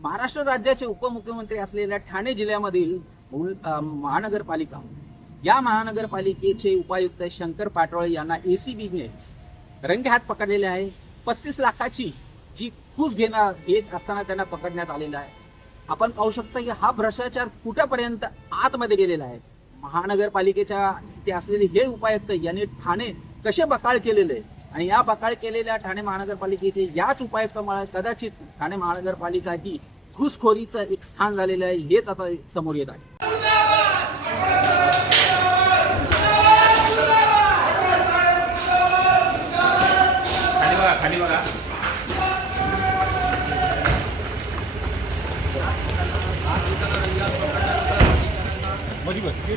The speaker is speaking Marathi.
महाराष्ट्र राज्याचे उपमुख्यमंत्री असलेल्या ठाणे जिल्ह्यामधील महानगरपालिका. या महानगरपालिकेचे उपायुक्त शंकर पाटोळे यांना एसीबीने रंगेहात पकडलेले आहे. पस्तीस लाखाची जी घुस घेणार घेत असताना त्यांना पकडण्यात आलेला आहे. आपण पाहू शकता की हा भ्रष्टाचार कुठेपर्यंत आतमध्ये गेलेला आहे? महानगरपालिकेच्या ते असलेले हे उपायुक्त यांनी ठाणे कसे बकाळ केलेले? आहे आणि या बकाळ केलेल्या ठाणे महानगरपालिकेचे याच उपायुक्तामुळे कदाचित ठाणे महानगरपालिका ही घुसखोरीचं एक स्थान झालेलं आहे हेच आता समोर येत आहे. खाली बघा खाली बघा. ए,